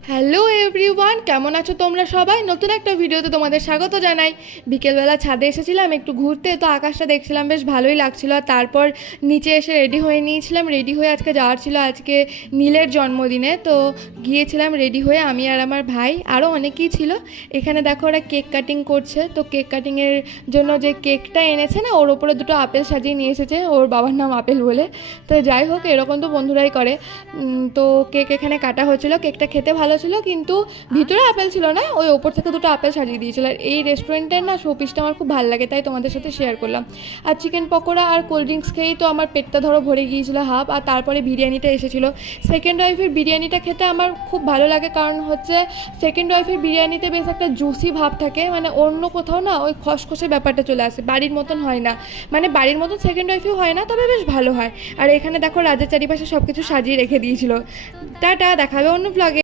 Hello everyone, কেমন আছো তোমরা সবাই? নতুন একটা ভিডিওতে তোমাদের স্বাগত জানাই। বিকেলবেলা ছাদে এসেছিলাম একটু ঘুরতে, তো আকাশটা দেখছিলাম, বেশ ভালোই লাগছিল। আর তারপর নিচে এসে রেডি হয়ে নিয়েছিলাম। রেডি হয়ে আজকে যাওয়ার ছিল, আজকে নীলের জন্মদিনে। তো গিয়েছিলাম রেডি হয়ে, আমি আর আমার ভাই, আরও অনেকেই ছিল। এখানে দেখো ওরা কেক কাটিং করছে। তো কেক কাটিংয়ের জন্য যে কেকটা এনেছে না, ওর ওপরে দুটো আপেল সাজিয়ে নিয়ে এসেছে, ওর বাবার নাম আপেল বলে। তো যাই হোক, এরকম তো বন্ধুরাই করে। তো কেক এখানে কাটা হয়েছিল, কেকটা খেতে ভালো ছিল, কিন্তু ভিতরে আপেল ছিল না, ওই ওপর থেকে দুটো আপেল সাজিয়ে দিয়েছিল। আর এই রেস্টুরেন্টের না শোপিসটা আমার খুব ভালো লাগে, তাই তোমাদের সাথে শেয়ার করলাম। আর চিকেন পকোড়া আর কোল্ড ড্রিঙ্কস খেয়েই তো আমার পেটটা ধরো ভরে গিয়েছিল হাফ। আর তারপরে বিরিয়ানিটা এসেছিলো। সেকেন্ড ওয়াইফের বিরিয়ানিটা খেতে আমার খুব ভালো লাগে, কারণ হচ্ছে সেকেন্ড ওয়াইফের বিরিয়ানিতে বেশ একটা জুসি ভাব থাকে, মানে অন্য কোথাও না ওই খসখসে ব্যাপারটা চলে আসে, বাড়ির মতন হয় না। মানে বাড়ির মতন সেকেন্ড ওয়াইফেও হয় না, তবে বেশ ভালো হয়। আর এখানে দেখো রাজার চারিপাশে সব কিছু সাজিয়ে রেখে দিয়েছিল। টাটা, দেখাবে অন্য ব্লগে।